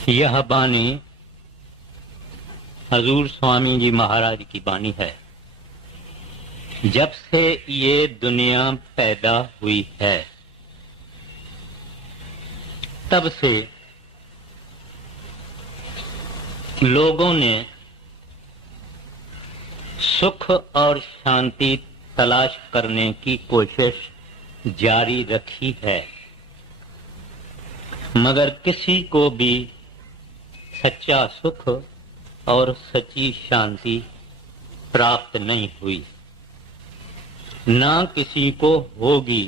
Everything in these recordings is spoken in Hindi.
यह बानी हजूर स्वामी जी महाराज की बानी है। जब से ये दुनिया पैदा हुई है तब से लोगों ने सुख और शांति तलाश करने की कोशिश जारी रखी है, मगर किसी को भी सच्चा सुख और सच्ची शांति प्राप्त नहीं हुई, ना किसी को होगी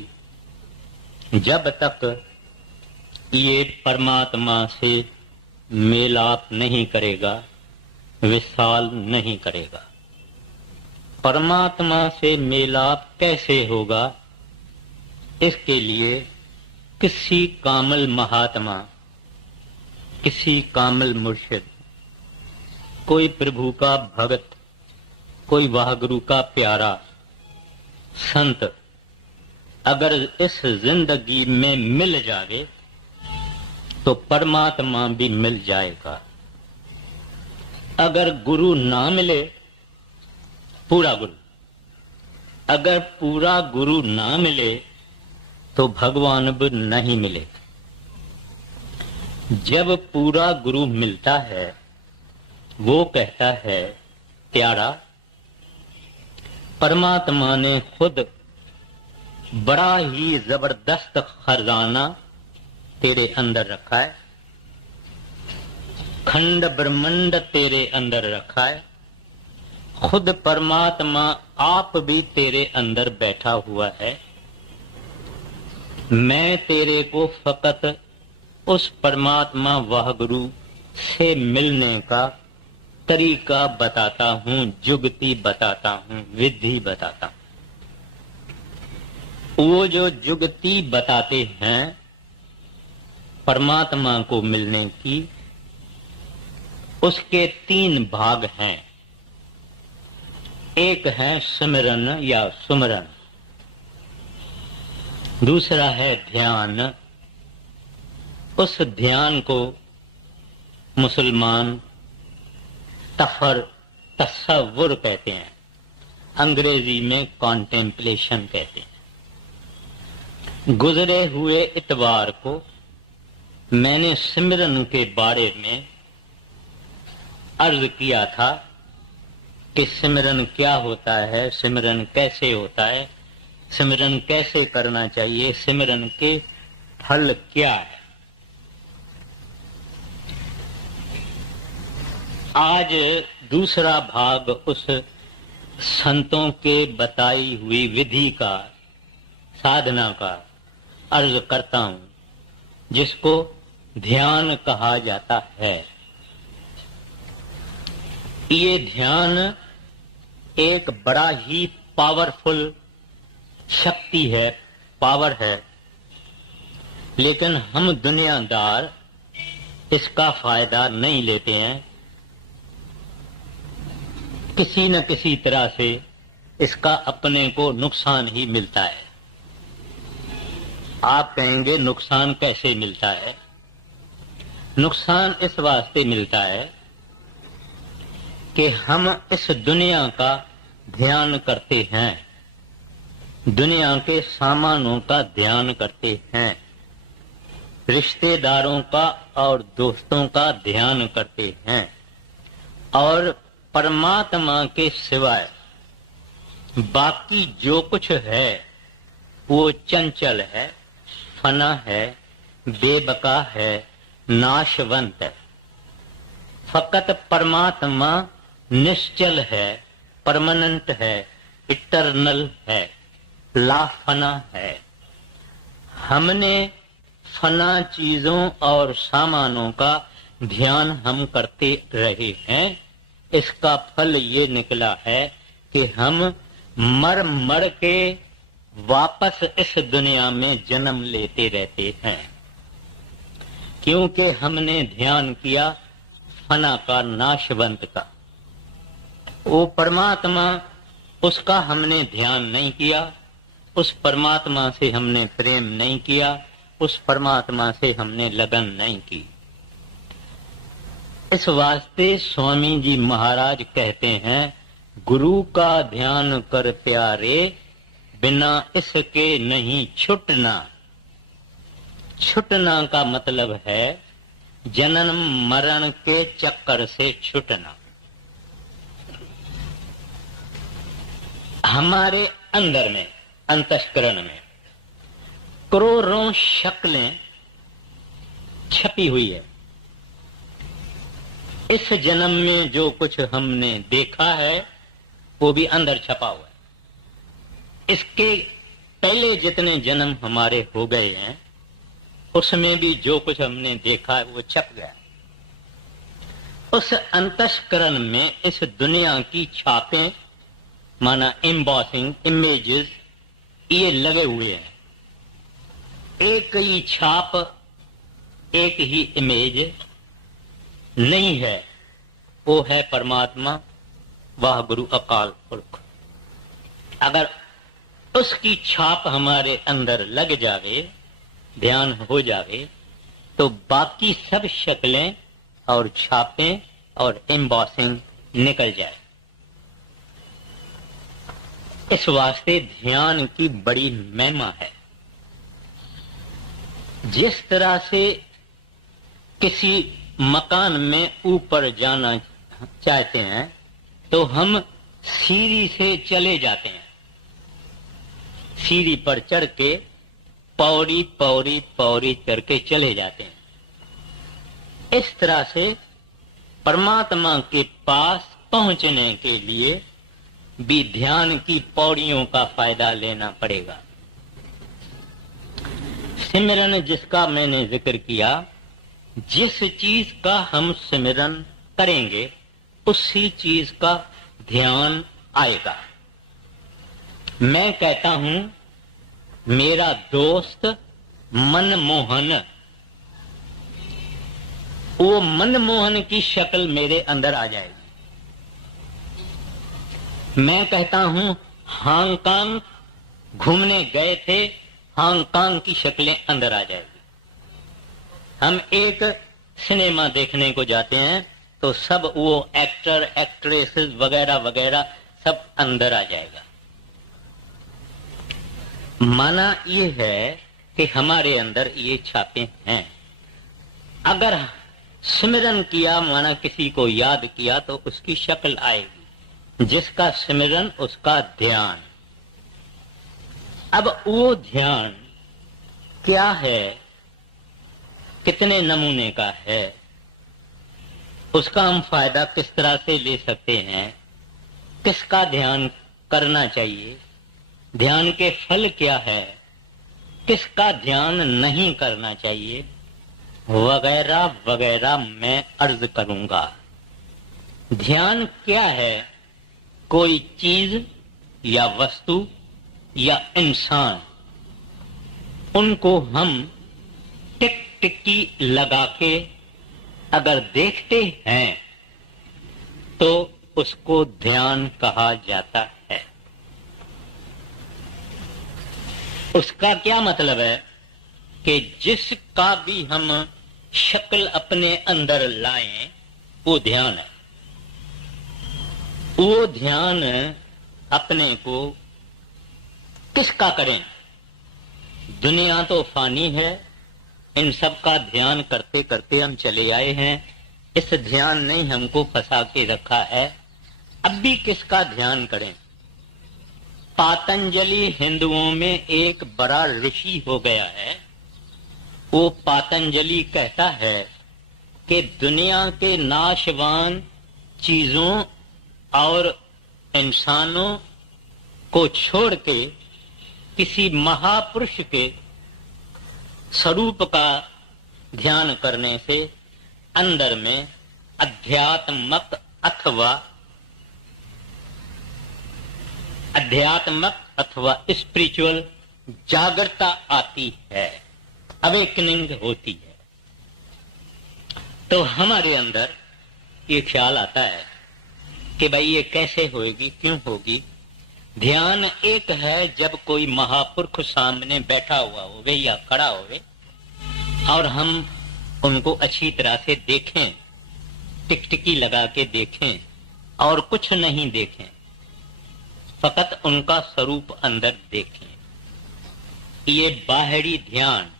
जब तक ये परमात्मा से मेलाप नहीं करेगा, विशाल नहीं करेगा। परमात्मा से मेलाप कैसे होगा, इसके लिए किसी कामिल महात्मा, किसी कामिल मुर्शिद, कोई प्रभु का भगत, कोई वाहगुरु का प्यारा संत अगर इस जिंदगी में मिल जावे तो परमात्मा भी मिल जाएगा। अगर गुरु ना मिले, पूरा गुरु, अगर पूरा गुरु ना मिले तो भगवान भी नहीं मिले। जब पूरा गुरु मिलता है वो कहता है, प्यारा, परमात्मा ने खुद बड़ा ही जबरदस्त खजाना तेरे अंदर रखा है, खंड ब्रह्मांड तेरे अंदर रखा है। खुद परमात्मा आप भी तेरे अंदर बैठा हुआ है। मैं तेरे को फकत उस परमात्मा वाहगुरु से मिलने का तरीका बताता हूँ, जुगती बताता हूँ, विधि बताता हूँ। वो जो जुगती बताते हैं परमात्मा को मिलने की, उसके 3 भाग हैं। एक है सिमरन या सुमरन, दूसरा है ध्यान। उस ध्यान को मुसलमान तसव्वुर कहते हैं, अंग्रेजी में कॉन्टेम्पलेशन कहते हैं। गुजरे हुए इतवार को मैंने सिमरन के बारे में अर्ज किया था कि सिमरन क्या होता है, सिमरन कैसे होता है, सिमरन कैसे करना चाहिए, सिमरन के फल क्या है। आज दूसरा भाग उस संतों के बताई हुई विधि का, साधना का अर्ज करता हूं, जिसको ध्यान कहा जाता है। ये ध्यान एक बड़ा ही पावरफुल शक्ति है, पावर है, लेकिन हम दुनियादार इसका फायदा नहीं लेते हैं। किसी न किसी तरह से इसका अपने को नुकसान ही मिलता है। आप कहेंगे नुकसान कैसे मिलता है? नुकसान इस वास्ते मिलता है कि हम इस दुनिया का ध्यान करते हैं, दुनिया के सामानों का ध्यान करते हैं, रिश्तेदारों का और दोस्तों का ध्यान करते हैं, और परमात्मा के सिवाय बाकी जो कुछ है वो चंचल है, फना है, बेबका है, नाशवंत है। फकत परमात्मा निश्चल है, परमानेंट है, इटर्नल है, लाफना है। हमने फना चीजों और सामानों का ध्यान हम करते रहे हैं। इसका फल ये निकला है कि हम मर मर के वापस इस दुनिया में जन्म लेते रहते हैं, क्योंकि हमने ध्यान किया फना का, नाशवंत का। वो परमात्मा, उसका हमने ध्यान नहीं किया, उस परमात्मा से हमने प्रेम नहीं किया, उस परमात्मा से हमने लगन नहीं की। इस वास्ते स्वामी जी महाराज कहते हैं, गुरु का ध्यान कर प्यारे, बिना इसके नहीं छुटना। छुटना का मतलब है जन्म मरण के चक्कर से छुटना। हमारे अंदर में, अंतःकरण में करोड़ों शक्लें छपी हुई है। इस जन्म में जो कुछ हमने देखा है वो भी अंदर छपा हुआ है। इसके पहले जितने जन्म हमारे हो गए हैं उसमें भी जो कुछ हमने देखा है वो छप गया। उस अंतःकरण में इस दुनिया की छापें, माना एम्बॉसिंग, इमेजेस, ये लगे हुए हैं। एक ही छाप, एक ही इमेज नहीं है, वो है परमात्मा, वह गुरु अकाल पुरख। अगर उसकी छाप हमारे अंदर लग जावे, ध्यान हो जावे, तो बाकी सब शक्लें और छापें और एम्बॉसिंग निकल जाए। इस वास्ते ध्यान की बड़ी महिमा है। जिस तरह से किसी मकान में ऊपर जाना चाहते हैं तो हम सीढ़ी से चले जाते हैं, सीढ़ी पर चढ़ के पौड़ी पौड़ी पौड़ी चढ़ के चले जाते हैं। इस तरह से परमात्मा के पास पहुंचने के लिए भी ध्यान की पौड़ियों का फायदा लेना पड़ेगा। सिमरन जिसका मैंने जिक्र किया, जिस चीज का हम सिमरन करेंगे उसी चीज का ध्यान आएगा। मैं कहता हूं मेरा दोस्त मनमोहन, वो मनमोहन की शक्ल मेरे अंदर आ जाएगी। मैं कहता हूं हांगकांग घूमने गए थे, हांगकांग की शक्लें अंदर आ जाएगी। हम एक सिनेमा देखने को जाते हैं तो सब वो एक्टर, एक्ट्रेसेस वगैरह वगैरह सब अंदर आ जाएगा। माना ये है कि हमारे अंदर ये छापे हैं। अगर सिमरन किया, माना किसी को याद किया, तो उसकी शक्ल आएगी। जिसका सिमरन उसका ध्यान। अब वो ध्यान क्या है, कितने नमूने का है, उसका हम फायदा किस तरह से ले सकते हैं, किसका ध्यान करना चाहिए, ध्यान के फल क्या है, किसका ध्यान नहीं करना चाहिए, वगैरह वगैरह मैं अर्ज करूंगा। ध्यान क्या है? कोई चीज या वस्तु या इंसान, उनको हम टिक टिक्की लगा के अगर देखते हैं तो उसको ध्यान कहा जाता है। उसका क्या मतलब है कि जिसका भी हम शक्ल अपने अंदर लाएं वो ध्यान है। वो ध्यान अपने को किसका करें? दुनिया तो फानी है, इन सब का ध्यान करते करते हम चले आए हैं। इस ध्यान ने हमको फंसा के रखा है। अब भी किसका ध्यान करें? पातंजलि हिंदुओं में एक बड़ा ऋषि हो गया है। वो पातंजलि कहता है कि दुनिया के नाशवान चीजों और इंसानों को छोड़ के किसी महापुरुष के स्वरूप का ध्यान करने से अंदर में अध्यात्मक अथवा स्पिरिचुअल जागृता आती है, अवेकनिंग होती है। तो हमारे अंदर ये ख्याल आता है कि भाई ये कैसे होगी, क्यों होगी। ध्यान एक है जब कोई महापुरुष सामने बैठा हुआ होवे या खड़ा होवे और हम उनको अच्छी तरह से देखें, टिकटिकी लगा के देखें और कुछ नहीं देखें, फकत उनका स्वरूप अंदर देखें। ये बाहरी ध्यान,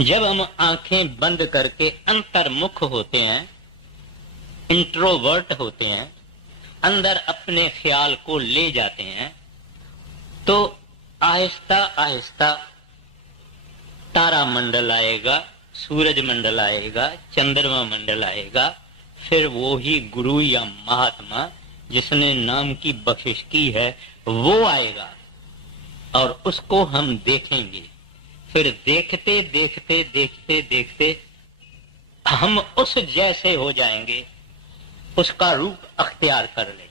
जब हम आंखें बंद करके अंतर्मुख होते हैं, इंट्रोवर्ट होते हैं, अंदर अपने ख्याल को ले जाते हैं, तो आहिस्ता आहिस्ता तारा मंडल आएगा, सूरज मंडल आएगा, चंद्रमा मंडल आएगा, फिर वो ही गुरु या महात्मा जिसने नाम की बख्शिश की है वो आएगा और उसको हम देखेंगे। फिर देखते देखते देखते देखते हम उस जैसे हो जाएंगे, उसका रूप अख्तियार कर लेंगे।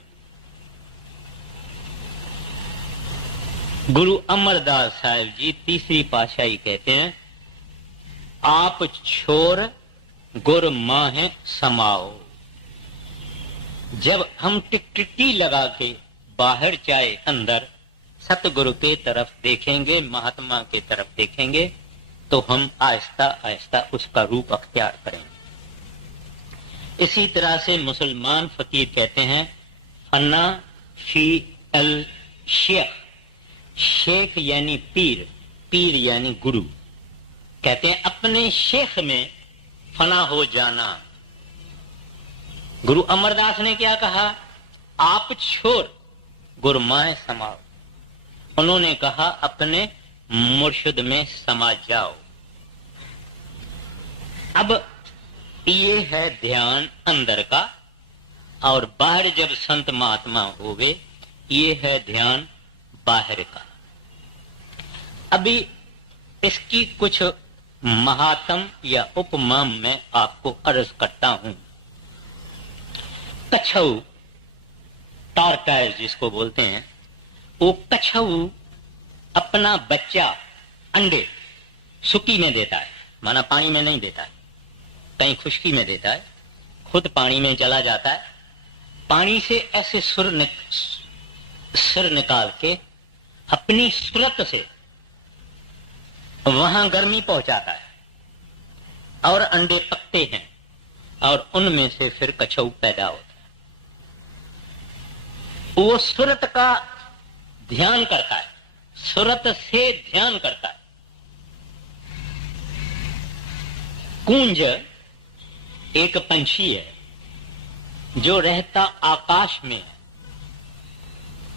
गुरु अमरदास साहिब जी तीसरी पातशाही कहते हैं, आप छोर गुर माहे समाओ। जब हम टिकटिकी लगा के बाहर जाए अंदर सतगुरु के तरफ देखेंगे, महात्मा के तरफ देखेंगे, तो हम आहिस्ता आहिस्ता उसका रूप अख्तियार करेंगे। इसी तरह से मुसलमान फकीर कहते हैं, फना फी अल शेख, शेख यानी पीर, पीर यानी गुरु। कहते हैं अपने शेख में फना हो जाना। गुरु अमरदास ने क्या कहा, आप छोर गुरमाए समाओ। उन्होंने कहा अपने मुर्शिद में समा जाओ। अब ये है ध्यान अंदर का, और बाहर जब संत महात्मा होवे ये है ध्यान बाहर का। अभी इसकी कुछ महात्म या उपमा मैं आपको अर्ज करता हूं। कछऊ, टॉर्टाइज जिसको बोलते हैं, वो कछऊ अपना बच्चा अंडे सुकी में देता है, माना पानी में नहीं देता है, कहीं खुश्की में देता है, खुद पानी में चला जाता है, पानी से ऐसे सुर निकाल के अपनी सूरत से वहां गर्मी पहुंचाता है और अंडे पकते हैं और उनमें से फिर कछऊ पैदा होता है। वो सूरत का ध्यान करता है, सूरत से ध्यान करता है। कूंज एक पंछी है जो रहता आकाश में,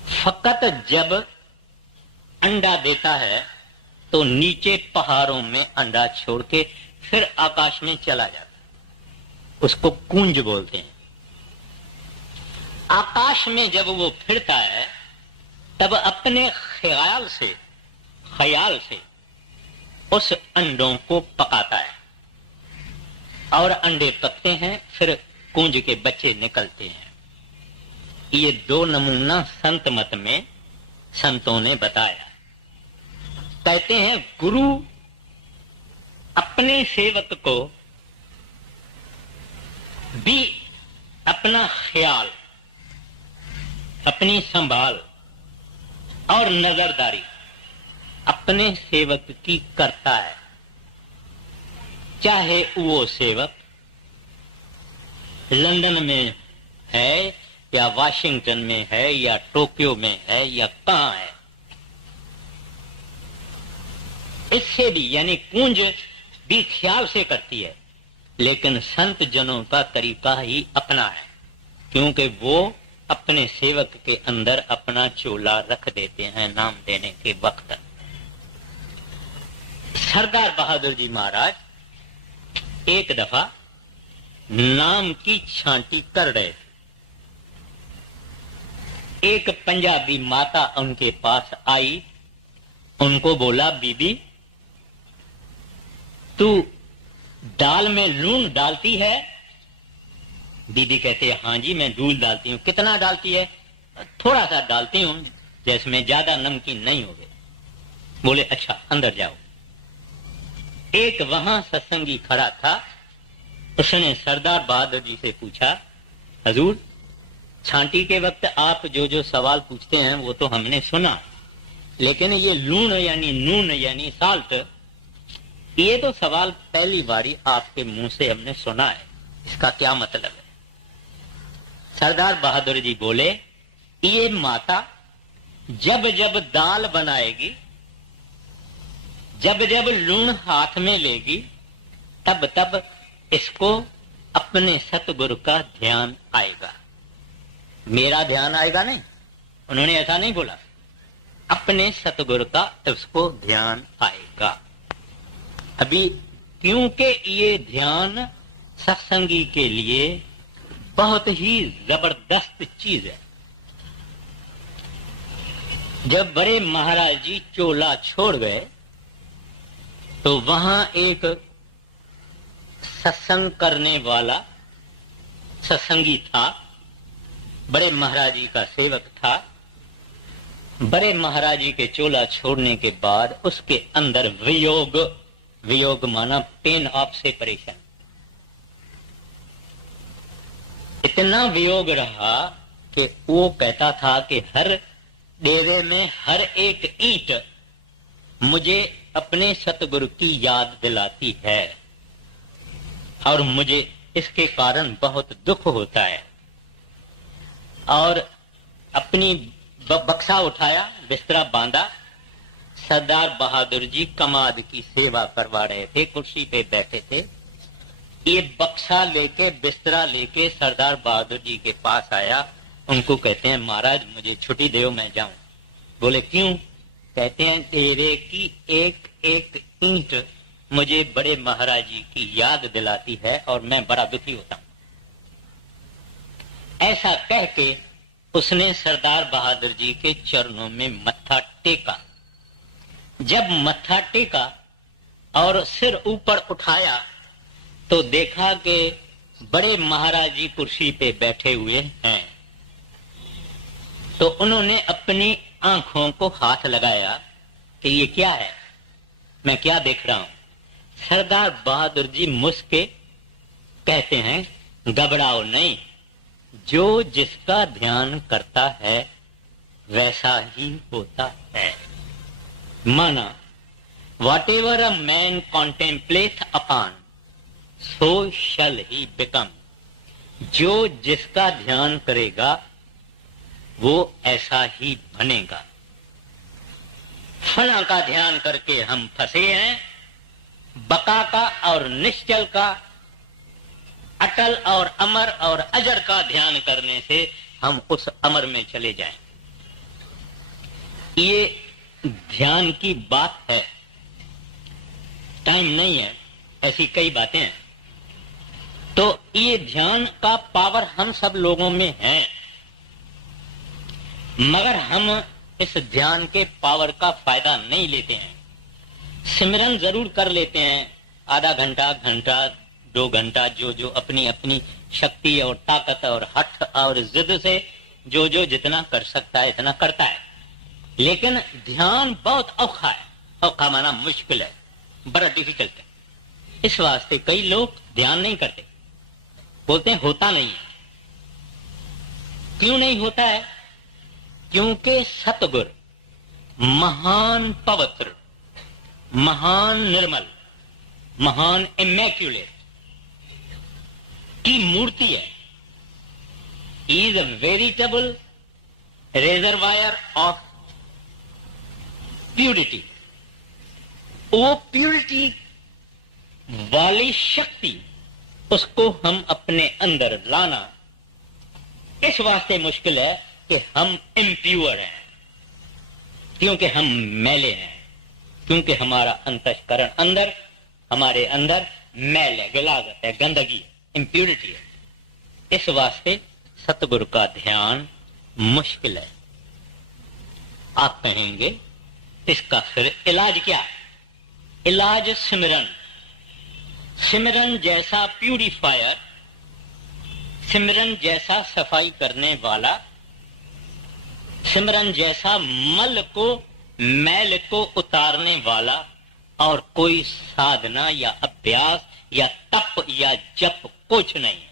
फकत जब अंडा देता है तो नीचे पहाड़ों में अंडा छोड़ के फिर आकाश में चला जाता है, उसको कूंज बोलते हैं। आकाश में जब वो फिरता है तब अपने ख्याल से उस अंडों को पकाता है और अंडे पकते हैं, फिर कूंज के बच्चे निकलते हैं। ये दो नमूना संत मत में संतों ने बताया। कहते हैं गुरु अपने सेवक को भी अपना ख्याल, अपनी संभाल और नजरदारी अपने सेवक की करता है, चाहे वो सेवक लंदन में है या वाशिंगटन में है या टोक्यो में है या कहां है। इससे भी यानी कूंज भी ख्याल से करती है, लेकिन संत जनों का तरीका ही अपना है, क्योंकि वो अपने सेवक के अंदर अपना चोला रख देते हैं नाम देने के वक्त। सरदार बहादुर जी महाराज एक दफा नाम की छांटी कर रहे थे। एक पंजाबी माता उनके पास आई, उनको बोला, बीबी तू दाल में लून डालती है? बीबी कहते हैं हाँ जी मैं दूध डालती हूँ। कितना डालती है? थोड़ा सा डालती हूँ, जिसमें ज्यादा नमकीन नहीं होगे। बोले अच्छा अंदर जाओ। एक वहां सत्संगी खड़ा था, उसने सरदार बहादुर जी से पूछा, हजूर छांटी के वक्त आप जो जो सवाल पूछते हैं वो तो हमने सुना, लेकिन ये लूण यानी नून यानी साल्ट, ये तो सवाल पहली बारी आपके मुंह से हमने सुना है। इसका क्या मतलब है? सरदार बहादुर जी बोले, ये माता जब जब दाल बनाएगी, जब जब लूण हाथ में लेगी, तब तब इसको अपने सतगुरु का ध्यान आएगा। मेरा ध्यान आएगा नहीं, उन्होंने ऐसा नहीं बोला, अपने सतगुरु का उसको ध्यान आएगा। अभी क्योंकि ये ध्यान सत्संगी के लिए बहुत ही जबरदस्त चीज है। जब बड़े महाराज जी चोला छोड़ गए तो वहां एक सत्संग करने वाला सत्संगी था, बड़े महाराज जी का सेवक था। बड़े महाराज जी के चोला छोड़ने के बाद उसके अंदर वियोग, वियोग माना पेन ऑफ सेपरेशन, इतना वियोग रहा कि वो कहता था कि हर डेरे में हर एक ईंट मुझे अपने सतगुरु की याद दिलाती है और मुझे इसके कारण बहुत दुख होता है। और अपनी बक्सा उठाया, बिस्तरा बांधा। सरदार बहादुर जी कमाद की सेवा करवा रहे थे, कुर्सी पे बैठे थे। ये बक्सा लेके, बिस्तरा लेके सरदार बहादुर जी के पास आया। उनको कहते हैं, महाराज मुझे छुट्टी दो, मैं जाऊं। बोले क्यों? कहते हैं, तेरे की एक एक ईंट मुझे बड़े महाराज जी की याद दिलाती है और मैं बड़ा दुखी होता हूं। ऐसा कह के उसने सरदार बहादुर जी के चरणों में मत्था टेका। जब मत्था टेका और सिर ऊपर उठाया तो देखा कि बड़े महाराज जी कुर्सी पे बैठे हुए हैं। तो उन्होंने अपनी आंखों को हाथ लगाया कि ये क्या है, मैं क्या देख रहा हूं। सरदार बहादुर जी मुस्के कहते हैं, घबराओ नहीं, जो जिसका ध्यान करता है वैसा ही होता है। माना, whatever a man contemplates upon, so shall he become। जो जिसका ध्यान करेगा वो ऐसा ही बनेगा। फना का ध्यान करके हम फंसे हैं, बका का और निश्चल का, अटल और अमर और अजर का ध्यान करने से हम उस अमर में चले जाएं। ये ध्यान की बात है, टाइम नहीं है, ऐसी कई बातें हैं। तो ये ध्यान का पावर हम सब लोगों में है, मगर हम इस ध्यान के पावर का फायदा नहीं लेते हैं। सिमरन जरूर कर लेते हैं, आधा घंटा, घंटा, 2 घंटा, जो जो अपनी अपनी शक्ति और ताकत और हठ और जिद से जो जो जितना कर सकता है इतना करता है। लेकिन ध्यान बहुत औखा है, औखा माना मुश्किल है, बड़ा डिफिकल्ट है। इस वास्ते कई लोग ध्यान नहीं करते, बोलते हैं होता नहीं है। क्यों नहीं होता है? क्योंकि सतगुर महान पवित्र, महान निर्मल, महान इमैक्युलेट की मूर्ति है। He is a veritable reservoir of purity. वो प्यूरिटी वाली शक्ति, उसको हम अपने अंदर लाना इस वास्ते मुश्किल है कि हम इम्प्योर हैं, क्योंकि हम मैले हैं, क्योंकि हमारा अंतःकरण अंदर, हमारे अंदर मैल है, गिलागत है, गंदगी है, इम्प्योरिटी है। इस वास्ते सतगुरु का ध्यान मुश्किल है। आप कहेंगे इसका फिर इलाज क्या है? इलाज सिमरन। सिमरन जैसा प्यूरिफायर, सिमरन जैसा सफाई करने वाला, सिमरन जैसा मल को, मैल को उतारने वाला और कोई साधना या अभ्यास या तप या जप कुछ नहीं है।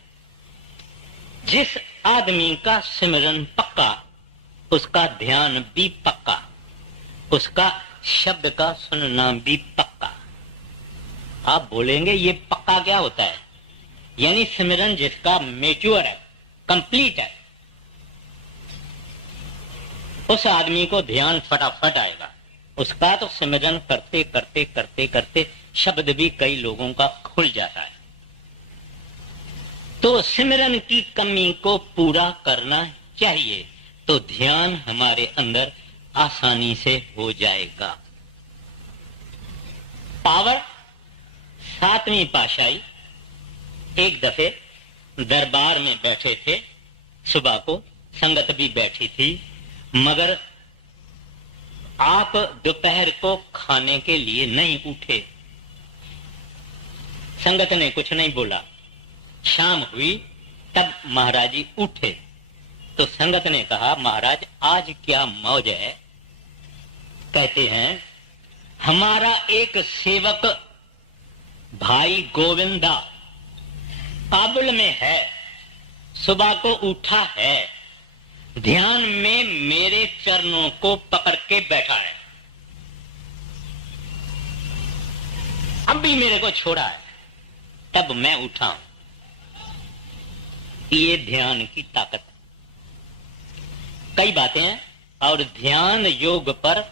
जिस आदमी का सिमरन पक्का, उसका ध्यान भी पक्का, उसका शब्द का सुनना भी पक्का। आप बोलेंगे ये पक्का क्या होता है? यानी सिमरन जिसका मेच्योर है, कंप्लीट है, उस आदमी को ध्यान फटाफट आएगा। उसका तो सिमरन करते करते करते करते शब्द भी कई लोगों का खुल जाता है। तो सिमरन की कमी को पूरा करना चाहिए तो ध्यान हमारे अंदर आसानी से हो जाएगा। पावर 7वीं पातशाही एक दफे दरबार में बैठे थे, सुबह को संगत भी बैठी थी, मगर आप दोपहर को खाने के लिए नहीं उठे। संगत ने कुछ नहीं बोला। शाम हुई तब महाराज जी उठे तो संगत ने कहा, महाराज आज क्या मौज है? कहते हैं, हमारा एक सेवक भाई गोविंदा काबुल में है, सुबह को उठा है, ध्यान में मेरे चरणों को पकड़ के बैठा है, अब भी मेरे को छोड़ा है, तब मैं उठा हूं। ये ध्यान की ताकत। कई बातें हैं और ध्यान योग पर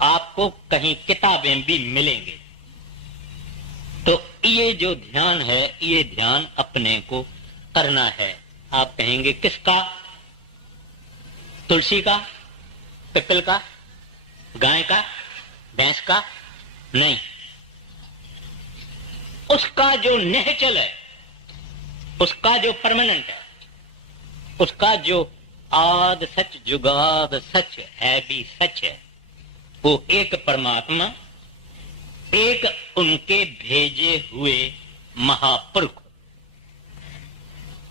आपको कहीं किताबें भी मिलेंगे। तो ये जो ध्यान है, ये ध्यान अपने को करना है। आप कहेंगे किसका? तुलसी का, पिपल का, गाय का, भैंस का? नहीं, उसका जो नेचुरल है, उसका जो परमानेंट है, उसका जो आद सच जुगाद सच है भी सच है, वो एक परमात्मा, एक उनके भेजे हुए महापुरुष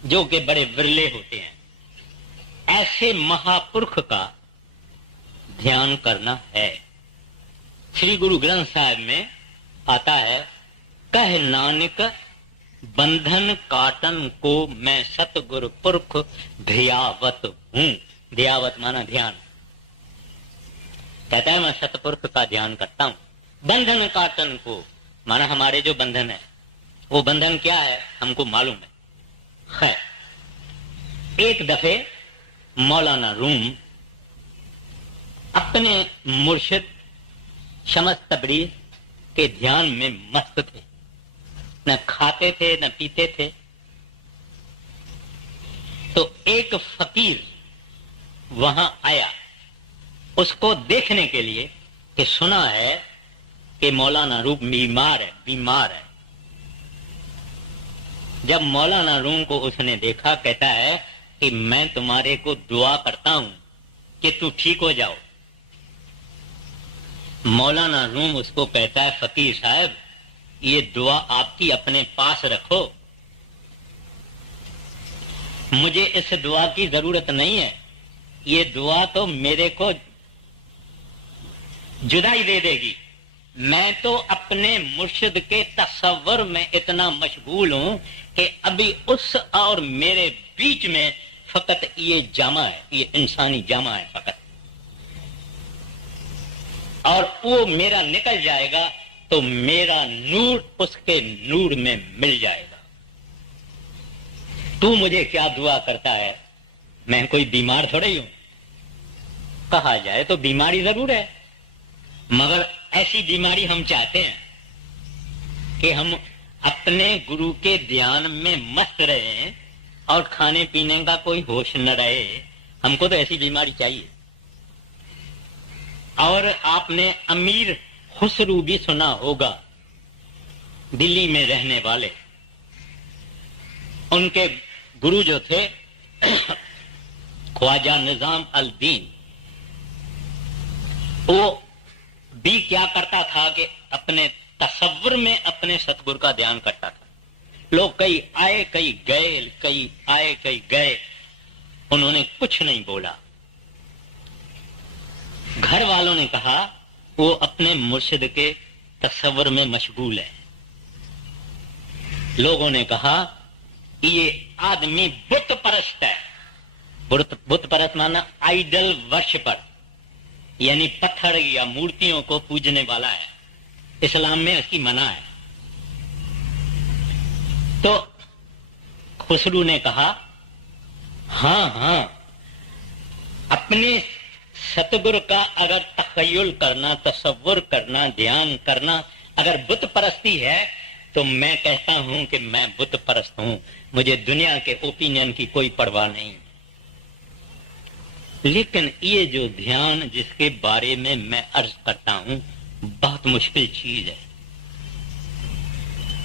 जो कि बड़े विरले होते हैं, ऐसे महापुरुष का ध्यान करना है। श्री गुरु ग्रंथ साहिब में आता है, कह नानक बंधन काटन को मैं सतगुरु पुरख ध्यावत हूं। ध्यावत माना ध्यान। कहता है मैं सतपुरुष का ध्यान करता हूं। बंधन काटन को माना हमारे जो बंधन है, वो बंधन क्या है हमको मालूम है। एक दफे मौलाना रूम अपने मुर्शिद शमस तबरीज के ध्यान में मस्त थे, न खाते थे न पीते थे। तो एक फकीर वहां आया उसको देखने के लिए कि सुना है कि मौलाना रूम बीमार है। जब मौलाना रूम को उसने देखा, कहता है कि मैं तुम्हारे को दुआ करता हूं कि तू ठीक हो जाओ। मौलाना रूम उसको कहता है, फकीर साहब ये दुआ आपकी अपने पास रखो, मुझे इस दुआ की जरूरत नहीं है। ये दुआ तो मेरे को जुदाई दे देगी। मैं तो अपने मुर्शिद के तसव्वुर में इतना मशगूल हूं कि अभी उस और मेरे बीच में फकत ये जामा है, ये इंसानी जामा है फकत, और वो मेरा निकल जाएगा तो मेरा नूर उसके नूर में मिल जाएगा। तू मुझे क्या दुआ करता है? मैं कोई बीमार थोड़ा ही हूं। कहा जाए तो बीमारी जरूर है, मगर ऐसी बीमारी हम चाहते हैं कि हम अपने गुरु के ध्यान में मस्त रहे और खाने पीने का कोई होश न रहे। हमको तो ऐसी बीमारी चाहिए। और आपने अमीर खुसरू भी सुना होगा, दिल्ली में रहने वाले। उनके गुरु जो थे ख्वाजा निजाम अल दीन, वो भी क्या करता था कि अपने तसव्वुर में अपने सतगुरु का ध्यान करता था। लोग कई आए कई गए, कई आए कई गए, उन्होंने कुछ नहीं बोला। घर वालों ने कहा वो अपने मुर्शिद के तसव्वुर में मशगूल है। लोगों ने कहा ये आदमी बुत परस्त है। बुत परस्त माना आइडल वर्शिपर, यानी पत्थर या मूर्तियों को पूजने वाला है। इस्लाम में इसकी मना है। तो खुसरू ने कहा, हाँ हाँ, अपने सतगुरु का अगर तखय्युल करना, तसव्वुर करना, ध्यान करना अगर बुत परस्ती है तो मैं कहता हूं कि मैं बुत परस्त हूं, मुझे दुनिया के ओपिनियन की कोई परवाह नहीं। लेकिन ये जो ध्यान जिसके बारे में मैं अर्ज करता हूं, बहुत मुश्किल चीज है,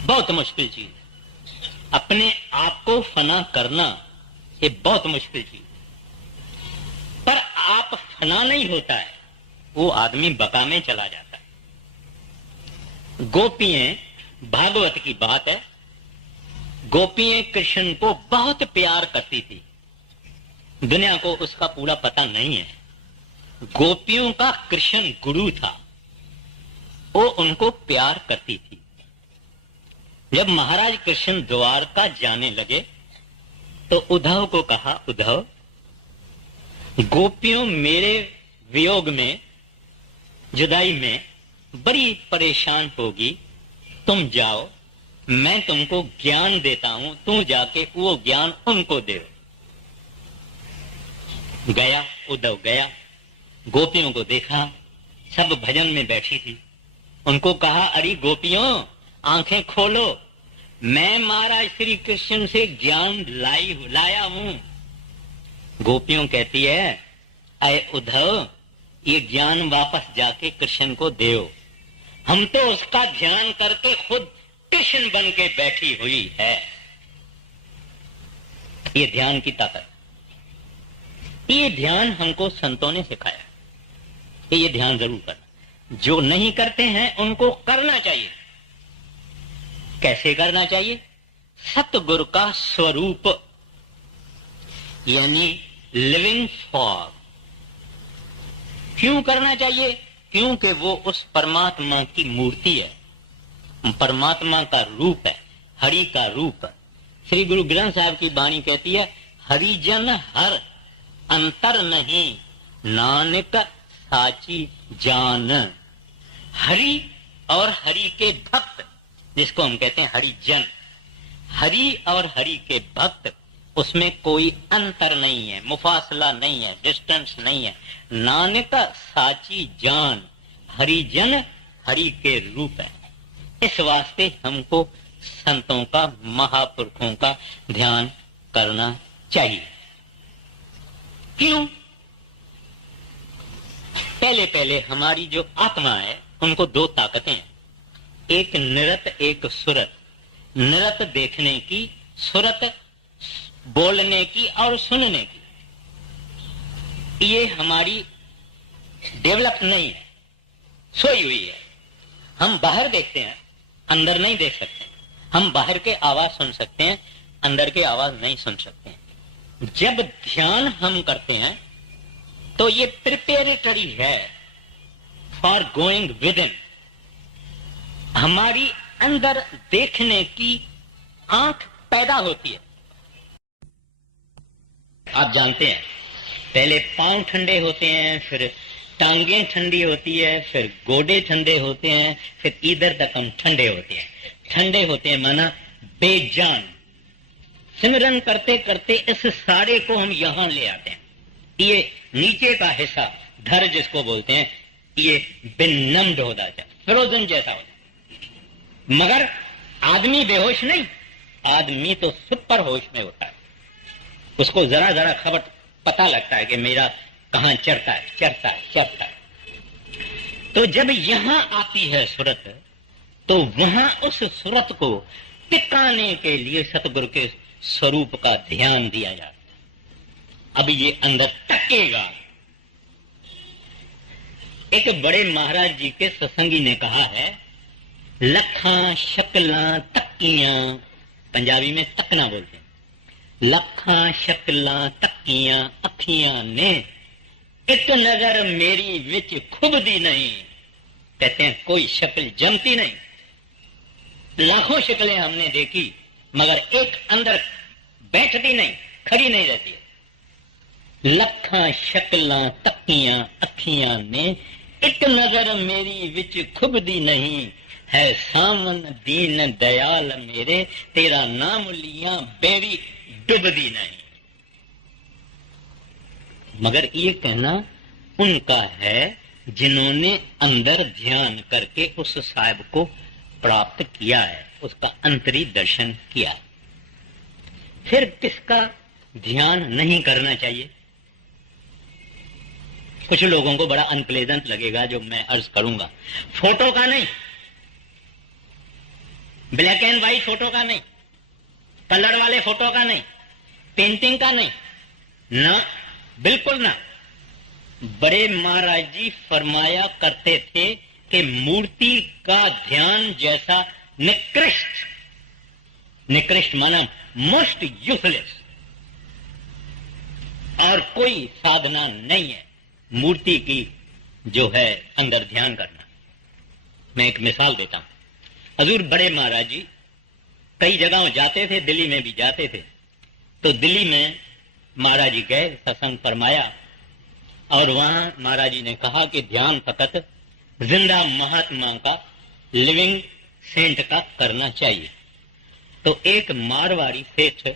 बहुत मुश्किल चीज है। अपने आप को फना करना ये बहुत मुश्किल चीज है। पर आप फना नहीं होता है, वो आदमी बका में चला जाता है। गोपियां, भागवत की बात है, गोपियां कृष्ण को बहुत प्यार करती थी। दुनिया को उसका पूरा पता नहीं है। गोपियों का कृष्ण गुरु था, वो उनको प्यार करती थी। जब महाराज कृष्ण द्वारका जाने लगे तो उद्धव को कहा, उद्धव, गोपियों मेरे वियोग में, जुदाई में बड़ी परेशान होगी, तुम जाओ, मैं तुमको ज्ञान देता हूं, तू जाके वो ज्ञान उनको दे। गया, उद्धव गया, गोपियों को देखा, सब भजन में बैठी थी। उनको कहा, अरे गोपियों आंखें खोलो, मैं महाराज श्री कृष्ण से ज्ञान लाया हूं। गोपियों कहती है, अरे उद्धव, ये ज्ञान वापस जाके कृष्ण को देओ, हम तो उसका ध्यान करके खुद कृष्ण बन के बैठी हुई है। ये ध्यान की ताकत, ये ध्यान हमको संतों ने सिखाया कि ये ध्यान जरूर करना। जो नहीं करते हैं उनको करना चाहिए। कैसे करना चाहिए? सतगुरु का स्वरूप यानी लिविंग फॉर्म। क्यों करना चाहिए? क्योंकि वो उस परमात्मा की मूर्ति है, परमात्मा का रूप है, हरि का रूप है। श्री गुरु ग्रंथ साहब की वाणी कहती है, हरिजन हर अंतर नहीं, नानक साची जान। हरि और हरि के भक्त, जिसको हम कहते हैं हरिजन, हरि और हरि के भक्त, उसमें कोई अंतर नहीं है, मुफासला नहीं है, डिस्टेंस नहीं है। नानक साची जान, हरिजन हरि के रूप है। इस वास्ते हमको संतों का, महापुरुषों का ध्यान करना चाहिए। क्यों? पहले पहले हमारी जो आत्मा है उनको दो ताकतें हैं, एक निरत, एक सुरत। निरत देखने की, सुरत बोलने की और सुनने की। ये हमारी डेवलप नहीं है, सोई हुई है। हम बाहर देखते हैं, अंदर नहीं देख सकते। हम बाहर के आवाज सुन सकते हैं, अंदर के आवाज नहीं सुन सकते हैं। जब ध्यान हम करते हैं तो ये प्रिपेरेटरी है फॉर गोइंग विद इन। हमारी अंदर देखने की आंख पैदा होती है। आप जानते हैं, पहले पांव ठंडे होते हैं, फिर टांगें ठंडी होती है, फिर गोडे ठंडे होते हैं, फिर इधर तक हम ठंडे होते हैं। ठंडे होते हैं माना बेजान। सिमरन करते करते इस सारे को हम यहां ले आते हैं। ये नीचे का हिस्सा, धर जिसको बोलते हैं, ये बेनम्ड हो जाता है, फ्रोजन जैसा होता है। मगर आदमी बेहोश नहीं, आदमी तो सुपर होश में होता है। उसको जरा जरा खबर पता लगता है कि मेरा कहां चढ़ता है, चढ़ता है, चढ़ता है। तो जब यहां आती है सूरत, तो वहां उस सूरत को टिकाने के लिए सतगुरु के स्वरूप का ध्यान दिया जाता है। अब ये अंदर टकेगा। एक बड़े महाराज जी के सत्संगी ने कहा है, लखा शकला तक्कियां, पंजाबी में तकना बोलते हैं, लखा शकला तक्कियां अखियां ने, एक नजर मेरी विच खुबदी नहीं। कहते हैं कोई शक्ल जमती नहीं, लाखों शक्लें हमने देखी मगर एक अंदर बैठती नहीं, खड़ी नहीं रहती है। लखा शकला तक्कियां अखियां ने, एक नजर मेरी विच खुबदी नहीं, है सावन दीन दयाल मेरे, तेरा नाम लिया बेड़ी डुबदी नहीं। मगर ये कहना उनका है जिन्होंने अंदर ध्यान करके उस साहिब को प्राप्त किया है, उसका अंतरी दर्शन किया। फिर किसका ध्यान नहीं करना चाहिए? कुछ लोगों को बड़ा अनप्लेजेंट लगेगा जो मैं अर्ज करूंगा। फोटो का नहीं, ब्लैक एंड व्हाइट फोटो का नहीं, कलर वाले फोटो का नहीं, पेंटिंग का नहीं, ना, बिल्कुल ना। बड़े महाराज जी फरमाया करते थे कि मूर्ति का ध्यान जैसा निकृष्ट, निकृष्ट माना मोस्ट यूजलेस, और कोई साधना नहीं है मूर्ति की जो है अंदर ध्यान करना। मैं एक मिसाल देता हूं। हजूर बड़े महाराज जी कई जगहों जाते थे, दिल्ली में भी जाते थे। तो दिल्ली में महाराज जी गए, सत्संग फरमाया, और वहां महाराज जी ने कहा कि ध्यान फकत जिंदा महात्मा का, लिविंग सेंट का करना चाहिए। तो एक मारवाड़ी सेठ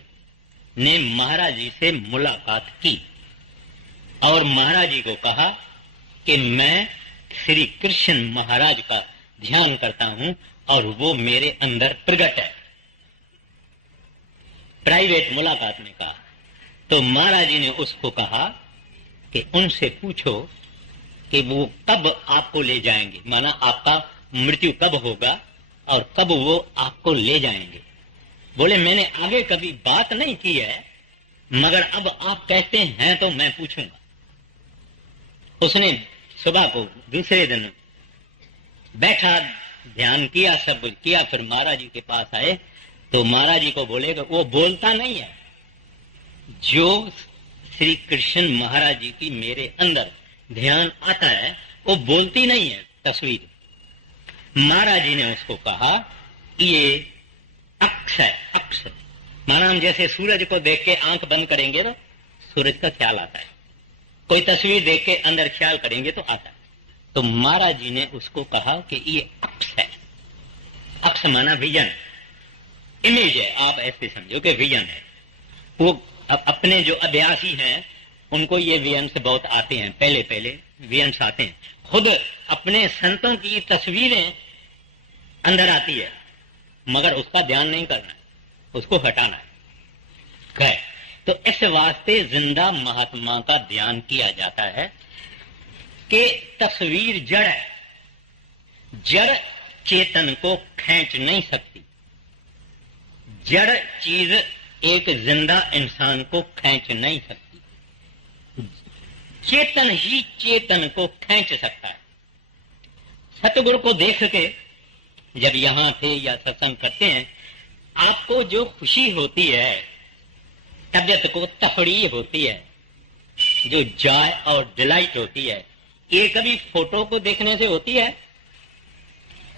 ने महाराज जी से मुलाकात की और महाराज जी को कहा कि मैं श्री कृष्ण महाराज का ध्यान करता हूं और वो मेरे अंदर प्रकट है। प्राइवेट मुलाकात में कहा। तो महाराज जी ने उसको कहा कि उनसे पूछो कि वो कब आपको ले जाएंगे, माना आपका मृत्यु कब होगा और कब वो आपको ले जाएंगे। बोले मैंने आगे कभी बात नहीं की है, मगर अब आप कहते हैं तो मैं पूछूंगा। उसने सुबह को दूसरे दिन बैठा, ध्यान किया, सब कुछ किया, फिर महाराज जी के पास आए तो महाराज जी को बोले कि वो बोलता नहीं है। जो श्री कृष्ण महाराज जी की मेरे अंदर ध्यान आता है वो बोलती नहीं है तस्वीर। महाराज जी ने उसको कहा ये अक्ष है, अक्ष माना हम जैसे सूरज को देख के आंख बंद करेंगे तो सूरज का ख्याल आता है, कोई तस्वीर देख के अंदर ख्याल करेंगे तो आता है। तो महाराज जी ने उसको कहा कि ये अक्ष है। अक्ष माना विजन, इमेज है, आप ऐसे समझो कि विजन है। वो अपने जो अभ्यासी हैं उनको ये विजन से बहुत आते हैं, पहले पहले विजन आते हैं। खुद अपने संतों की तस्वीरें अंदर आती है, मगर उसका ध्यान नहीं करना है, उसको हटाना है। तो इस वास्ते जिंदा महात्मा का ध्यान किया जाता है कि तस्वीर जड़ है, जड़ चेतन को खींच नहीं सकती। जड़ चीज एक जिंदा इंसान को खींच नहीं सकती, चेतन ही चेतन को खींच सकता है। सतगुरु को देख के जब यहां थे या सत्संग करते हैं, आपको जो खुशी होती है, तबियत को तफड़ी होती है, जो जॉय और डिलाइट होती है, ये कभी फोटो को देखने से होती है?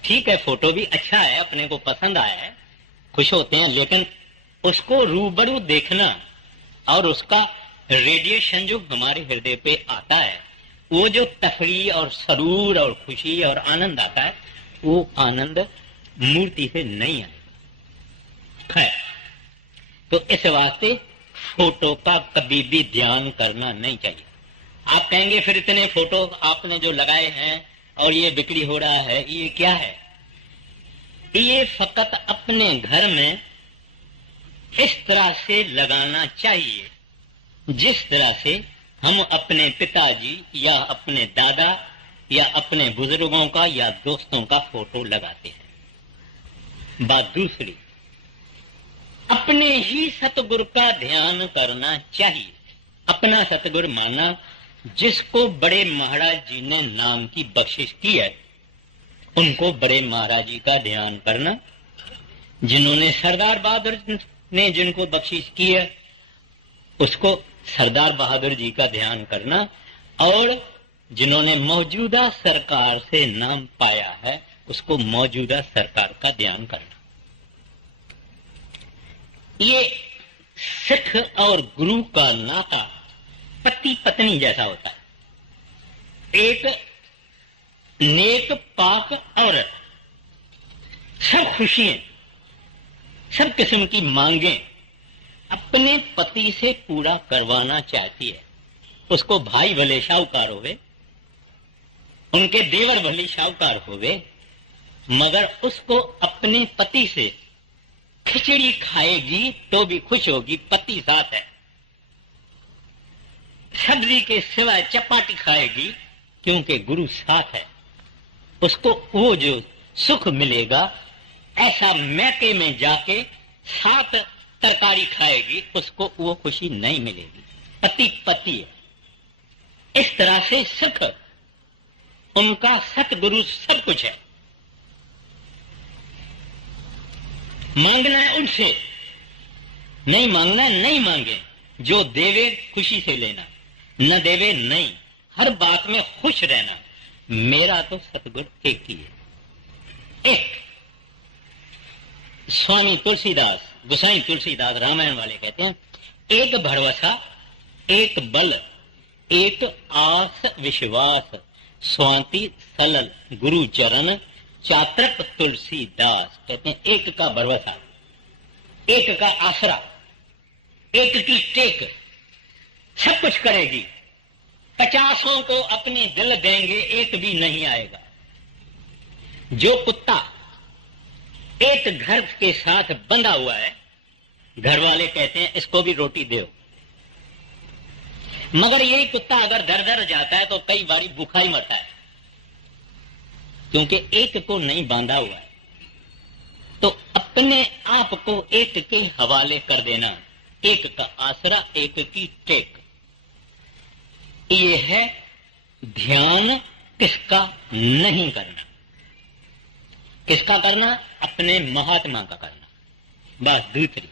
ठीक है, फोटो भी अच्छा है, अपने को पसंद आया है, खुश होते हैं, लेकिन उसको रूबरू देखना और उसका रेडिएशन जो हमारे हृदय पे आता है, वो जो तफरी और सरूर और खुशी और आनंद आता है, वो आनंद मूर्ति से नहीं आएगा। खैर, तो इस वास्ते फोटो का कभी भी ध्यान करना नहीं चाहिए। आप कहेंगे फिर इतने फोटो आपने जो लगाए हैं और ये बिक्री हो रहा है, ये क्या है? ये फकत अपने घर में इस तरह से लगाना चाहिए जिस तरह से हम अपने पिताजी या अपने दादा या अपने बुजुर्गों का या दोस्तों का फोटो लगाते हैं। बात दूसरी, अपने ही सतगुरु का ध्यान करना चाहिए। अपना सतगुरु माना जिसको बड़े महाराज जी ने नाम की बख्शिश की है, उनको बड़े महाराज जी का ध्यान करना। जिन्होंने सरदार बहादुर ने जिनको बख्शिश की है, उसको सरदार बहादुर जी का ध्यान करना, और जिन्होंने मौजूदा सरकार से नाम पाया है, उसको मौजूदा सरकार का ध्यान करना। ये सिख और गुरु का नाता पति पत्नी जैसा होता है। एक नेक पाक औरत सब खुशियां, सब किस्म की मांगें अपने पति से पूरा करवाना चाहती है। उसको भाई भले शाहूकार होवे, उनके देवर भले शाहूकार होवे, मगर उसको अपने पति से खिचड़ी खाएगी तो भी खुश होगी, पति साथ है। सब्जी के सिवाय चपाटी खाएगी क्योंकि गुरु साथ है। उसको वो जो सुख मिलेगा, ऐसा मैके में जाके साथ तरकारी खाएगी, उसको वो खुशी नहीं मिलेगी। पति पति है। इस तरह से सुख उनका सतगुरु सब कुछ है। मांगना है उनसे, नहीं मांगना है नहीं मांगे, जो देवे खुशी से लेना, न देवे नहीं, हर बात में खुश रहना। मेरा तो सतगुरु एक ही है। एक स्वामी तुलसीदास, गोसाई तुलसीदास रामायण वाले कहते हैं, एक भरवसा, एक बल, एक आस विश्वास, स्वाति सलल गुरु चरण, चात्रक तुलसीदास। कहते हैं एक का भरवसा, एक का आसरा, एक की टेक, सब कुछ करेगी। 50 को अपने दिल देंगे, एक भी नहीं आएगा। जो कुत्ता एक घर के साथ बंधा हुआ है, घर वाले कहते हैं इसको भी रोटी दो, मगर यही कुत्ता अगर दर दर जाता है तो कई बारी भूखा ही मरता है, क्योंकि एक को नहीं बांधा हुआ है। तो अपने आप को एक के हवाले कर देना, एक का आसरा, एक की टेक, ये है ध्यान। किसका नहीं करना? किसका करना? अपने महात्मा का करना। बस दूसरी,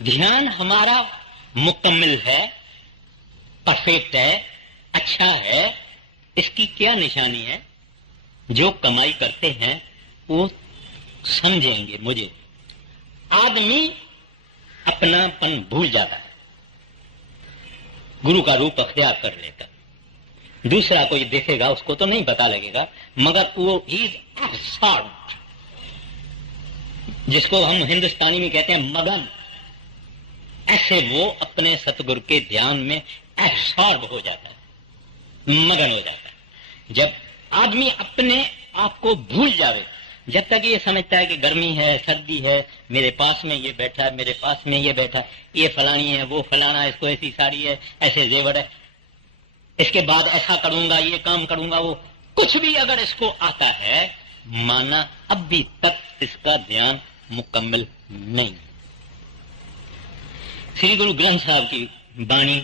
ध्यान हमारा मुकम्मल है, परफेक्ट है, अच्छा है। इसकी क्या निशानी है? जो कमाई करते हैं वो समझेंगे मुझे। आदमी अपनापन भूल जाता है, गुरु का रूप अख्तियार कर लेता। दूसरा कोई देखेगा उसको तो नहीं पता लगेगा, मगर वो ही एब्सॉर्ब्ड, जिसको हम हिंदुस्तानी में कहते हैं मगन, ऐसे वो अपने सतगुरु के ध्यान में एब्सॉर्ब हो जाता है, मगन हो जाता है। जब आदमी अपने आप को भूल जावे, जब तक ये समझता है कि गर्मी है, सर्दी है, मेरे पास में ये बैठा है, मेरे पास में ये बैठा है, ये फलानी है, वो फलाना, इसको ऐसी साड़ी है, ऐसे जेवर है, इसके बाद ऐसा करूंगा, ये काम करूंगा, वो कुछ भी अगर इसको आता है, माना अभी तक इसका ध्यान मुकम्मल नहीं। श्री गुरु ग्रंथ साहब की बाणी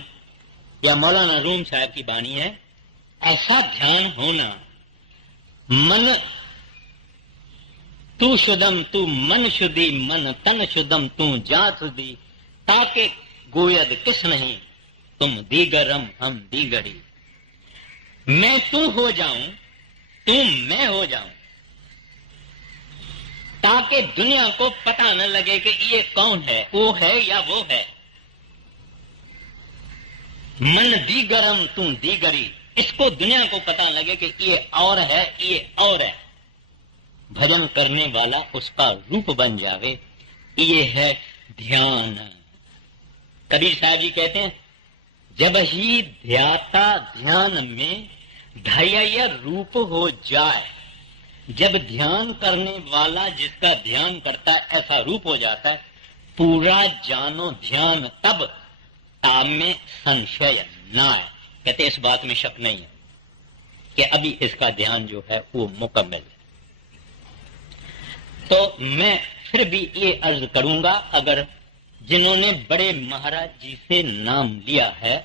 या मौलाना रूम साहब की बाणी है, ऐसा ध्यान होना, मन तू शुद्धम तू मन शुद्धि, मन तन शुद्धम तू जात शुद्धि, ताके गोयद किस नहीं, तुम दीगरम हम दीगरी। मैं तू हो जाऊं, तू मैं हो जाऊं, ताकि दुनिया को पता न लगे कि ये कौन है, वो है या वो है। मन दीगरम तू दीगरी, इसको दुनिया को पता लगे कि ये और है, ये और है। भजन करने वाला उसका रूप बन जावे, ये है ध्यान। कबीर साहब जी कहते हैं, जब ही ध्याता ध्यान में धैर्य रूप हो जाए, जब ध्यान करने वाला जिसका ध्यान करता है ऐसा रूप हो जाता है, पूरा जानो ध्यान तब ताम में संशय ना है। कहते इस बात में शक नहीं है कि अभी इसका ध्यान जो है वो मुकम्मल है। तो मैं फिर भी ये अर्ज करूंगा, अगर जिन्होंने बड़े महाराज जी से नाम लिया है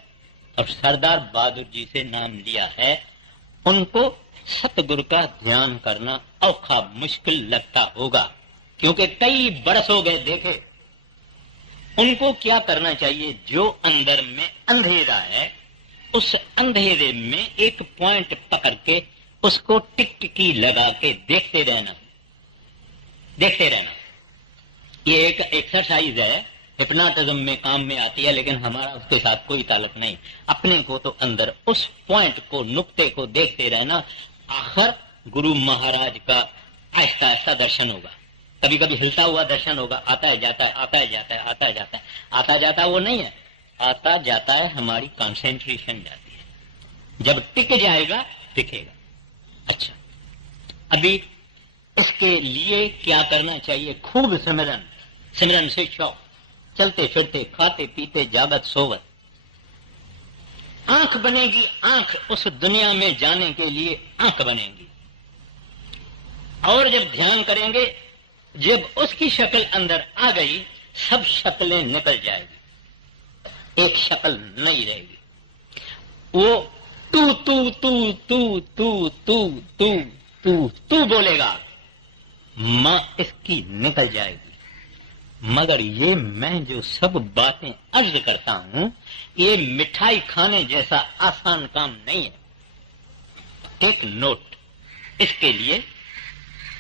और सरदार बहादुर जी से नाम लिया है, उनको सतगुरु का ध्यान करना औखा मुश्किल लगता होगा, क्योंकि कई बरस हो गए देखे। उनको क्या करना चाहिए? जो अंदर में अंधेरा है, उस अंधेरे में एक पॉइंट पकड़ के उसको टिकटिकी लगा के देखते रहना, देखते रहना। ये एक एक्सरसाइज है, हिप्नोटिज्म में काम में आती है, लेकिन हमारा उसके साथ कोई ताल्लुक नहीं। अपने को तो अंदर उस पॉइंट को, नुक्ते को देखते रहना। आखिर गुरु महाराज का आहिस्ता आहिस्ता दर्शन होगा। कभी कभी हिलता हुआ दर्शन होगा, आता है जाता है, आता है जाता है, आता है जाता है। आता जाता वो नहीं है, आता जाता है हमारी कंसेंट्रेशन जाती है। जब टिक जाएगा दिखेगा। अच्छा, अभी इसके लिए क्या करना चाहिए? खूब सिमरन, सिमरन से शौक, चलते फिरते, खाते पीते, जागत सोवत। आंख बनेगी, आंख उस दुनिया में जाने के लिए आंख बनेगी। और जब ध्यान करेंगे, जब उसकी शक्ल अंदर आ गई, सब शक्लें निकल जाएगी, एक शक्ल नहीं रहेगी। वो तू तू तू तू तू तू तू तू तू बोलेगा, मां इसकी निकल जाएगी। मगर ये मैं जो सब बातें अर्ज करता हूं, ये मिठाई खाने जैसा आसान काम नहीं है। टेक नोट, इसके लिए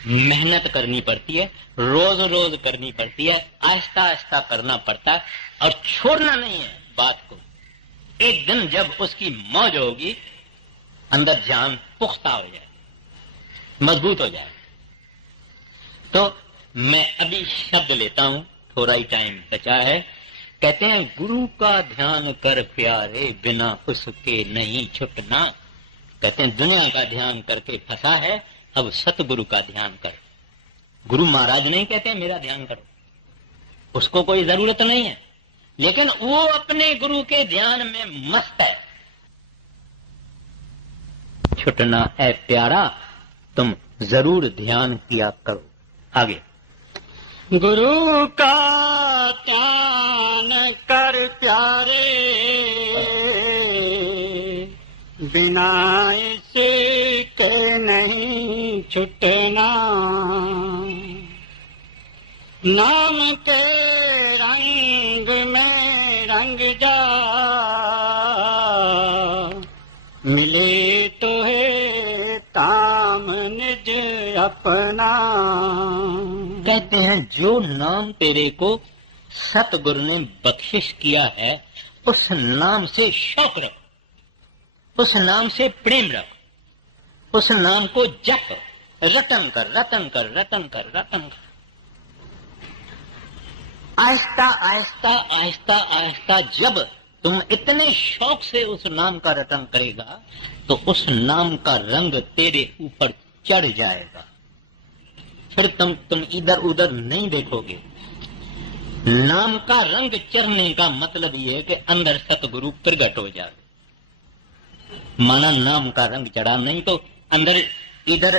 मेहनत करनी पड़ती है, रोज रोज करनी पड़ती है, आहिस्ता आहिस्ता करना पड़ता है, और छोड़ना नहीं है बात को। एक दिन जब उसकी मौज होगी, अंदर जान पुख्ता हो जाए, मजबूत हो जाए। तो मैं अभी शब्द लेता हूं, थोड़ा ही टाइम बचा है। कहते हैं, गुरु का ध्यान कर प्यारे, बिना उसके नहीं छुटना। कहते हैं, दुनिया का ध्यान करके फंसा है, अब सतगुरु का ध्यान कर। गुरु महाराज नहीं कहते मेरा ध्यान करो, उसको कोई जरूरत नहीं है, लेकिन वो अपने गुरु के ध्यान में मस्त है। छुटना है प्यारा, तुम जरूर ध्यान किया करो। आगे, गुरु का ध्यान कर प्यारे, बिना इसके नहीं छुटना। नाम के रंग में रंग जा, मिले तो है ताम निज अपना। कहते हैं, जो नाम तेरे को सतगुरु ने बख्शिश किया है, उस नाम से शौक रख, उस नाम से प्रेम रख, उस नाम को जप, रटन कर, रटन कर, रटन कर, रटन कर। आहिस्ता आहिस्ता आहिस्ता आहिस्ता जब तुम इतने शौक से उस नाम का रटन करेगा, तो उस नाम का रंग तेरे ऊपर चढ़ जाएगा। फिर तुम इधर उधर नहीं देखोगे। नाम का रंग चढ़ने का मतलब यह है कि अंदर सतगुरु प्रगट हो जाए। माना नाम का रंग चढ़ा, नहीं तो अंदर इधर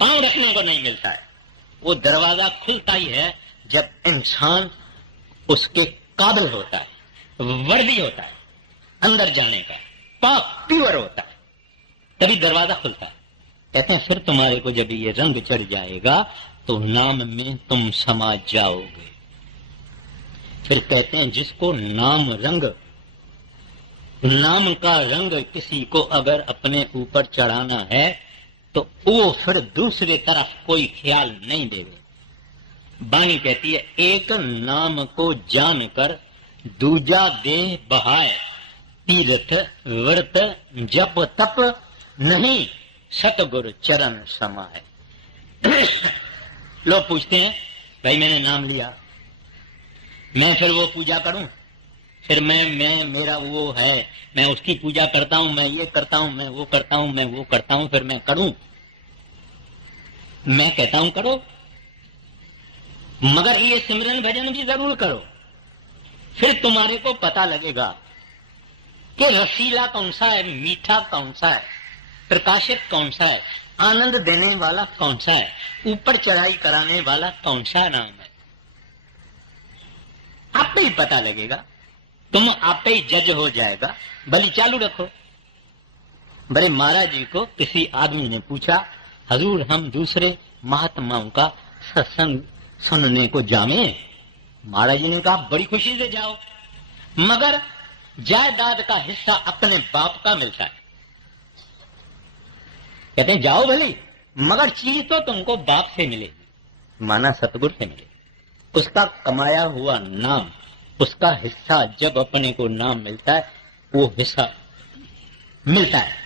पांव रखने को नहीं मिलता है। वो दरवाजा खुलता ही है जब इंसान उसके काबिल होता है, वर्दी होता है अंदर जाने का, पाक प्योर होता है, तभी दरवाजा खुलता है। कहते हैं, फिर तुम्हारे को जब ये रंग चढ़ जाएगा तो नाम में तुम समा जाओगे। फिर कहते हैं, जिसको नाम रंग, नाम का रंग किसी को अगर अपने ऊपर चढ़ाना है, तो वो फिर दूसरे तरफ कोई ख्याल नहीं देवे। बानी कहती है, एक नाम को जानकर दूजा देह बहाए, तीर्थ व्रत जप तप नहीं, सतगुरु चरण समाए। लोग पूछते हैं, भाई मैंने नाम लिया, मैं फिर वो पूजा करूं, फिर मैं मेरा वो है, मैं उसकी पूजा करता हूं, मैं ये करता हूं, मैं वो करता हूं, मैं वो करता हूं, फिर मैं करूं। मैं कहता हूं करो, मगर ये सिमरन भजन भी जरूर करो। फिर तुम्हारे को पता लगेगा कि रसीला कौन सा है, मीठा कौन सा है, प्रकाशित कौन सा है, आनंद देने वाला कौन सा है, ऊपर चढ़ाई कराने वाला कौन सा नाम है। आपको ही पता लगेगा, तुम आप ही जज हो जाएगा। बलि चालू रखो। बड़े महाराज जी को किसी आदमी ने पूछा, हजूर हम दूसरे महात्माओं का सत्संग सुनने को जावे। महाराज जी ने कहा, बड़ी खुशी से जाओ, मगर जायदाद का हिस्सा अपने बाप का मिलता है। कहते हैं, जाओ भली, मगर चीज तो तुमको बाप से मिलेगी, माना सतगुरु से मिलेगी। उसका कमाया हुआ नाम, उसका हिस्सा जब अपने को नाम मिलता है, वो हिस्सा मिलता है।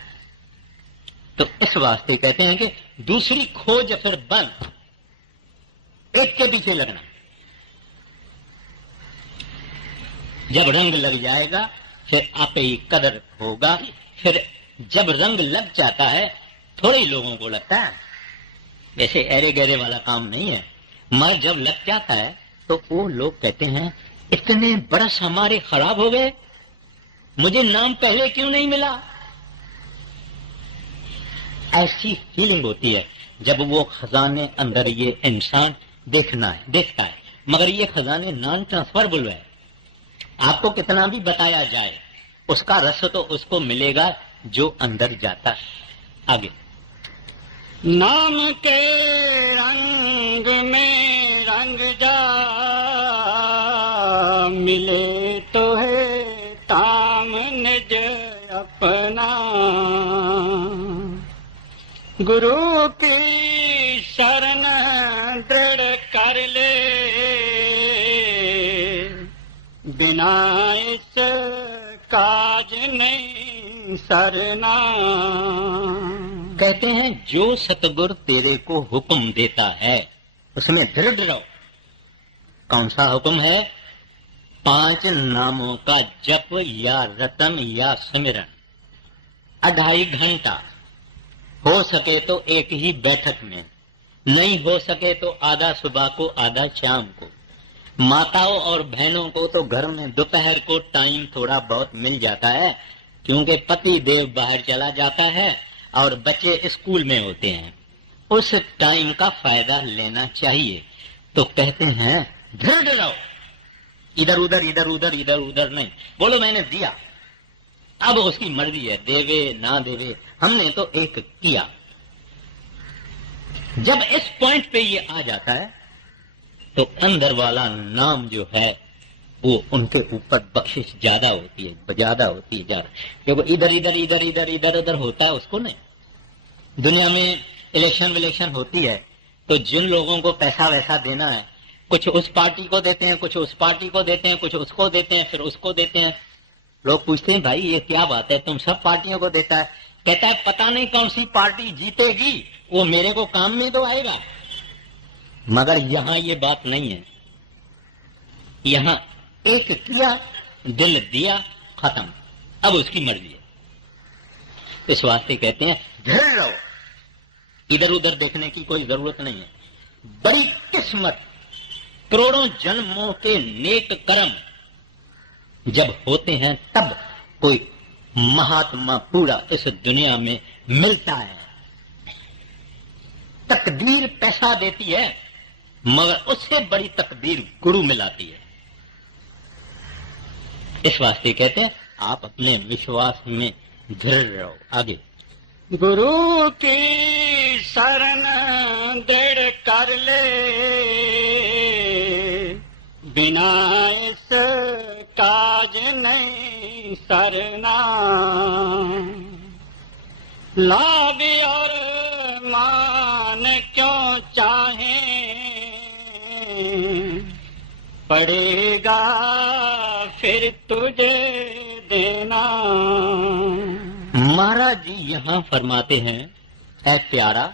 तो इस वास्ते कहते हैं कि दूसरी खोज फिर बंद, एक के पीछे लगना। जब रंग लग जाएगा फिर आपे ही कदर होगा। फिर जब रंग लग जाता है थोड़े ही लोगों को लगता है, वैसे अरे गहरे वाला काम नहीं है, मगर जब लग जाता है तो वो लोग कहते हैं इतने बरस हमारे खराब हो गए, मुझे नाम पहले क्यों नहीं मिला। ऐसी फीलिंग होती है जब वो खजाने अंदर ये इंसान देखता है, मगर ये खजाने नॉन ट्रांसफरेबल है। आपको कितना भी बताया जाए उसका रस तो उसको मिलेगा जो अंदर जाता है। आगे, नाम के रंग में रंग जा, मिले तो है ताम निज अपना। गुरु की शरण दृढ़ कर ले, बिना इस काज नहीं सरना। कहते हैं जो सतगुरु तेरे को हुक्म देता है उसमें दृढ़ रहो। कौन सा हुक्म है? 5 नामों का जप या रटन या सिमरन, 2.5 घंटा, हो सके तो एक ही बैठक में, नहीं हो सके तो आधा सुबह को आधा शाम को। माताओं और बहनों को तो घर में दोपहर को टाइम थोड़ा बहुत मिल जाता है, क्योंकि पति देव बाहर चला जाता है और बच्चे स्कूल में होते हैं। उस टाइम का फायदा लेना चाहिए। तो कहते हैं दृढ़ रहो, इधर उधर इधर उधर इधर उधर नहीं। बोलो मैंने दिया, अब उसकी मर्जी है, देवे ना देवे, हमने तो एक किया। जब इस पॉइंट पे ये आ जाता है तो अंदर वाला नाम जो है वो उनके ऊपर बख्शिश ज्यादा होती है, ज्यादा होती है, ज्यादा। क्योंकि इधर इधर इधर इधर इधर उधर होता है उसको नहीं। दुनिया में इलेक्शन विलेक्शन होती है तो जिन लोगों को पैसा वैसा देना है, कुछ उस पार्टी को देते हैं, कुछ उस पार्टी को देते हैं, कुछ उसको देते हैं, फिर उसको देते हैं। लोग पूछते हैं भाई ये क्या बात है, तुम सब पार्टियों को देता है? कहता है पता नहीं कौन सी पार्टी जीतेगी, वो मेरे को काम में तो आएगा। मगर यहां ये बात नहीं है। यहां एक किया, दिल दिया, खत्म, अब उसकी मर्जी है। इस वास्ते कहते हैं धैर्य रहो, इधर उधर देखने की कोई जरूरत नहीं है। बड़ी किस्मत, करोड़ों जन्मों के नेक कर्म जब होते हैं तब कोई महात्मा पूरा इस दुनिया में मिलता है। तकदीर पैसा देती है, मगर उससे बड़ी तकदीर गुरु मिलाती है। इस वास्ते कहते हैं आप अपने विश्वास में दृढ़ रहो। आगे, गुरु की शरण दृढ़ कर ले, बिना इस काज नहीं सरना। लाभ और मान क्यों चाहे, पड़ेगा फिर तुझे देना। महाराज जी यहाँ फरमाते हैं, ऐ प्यारा,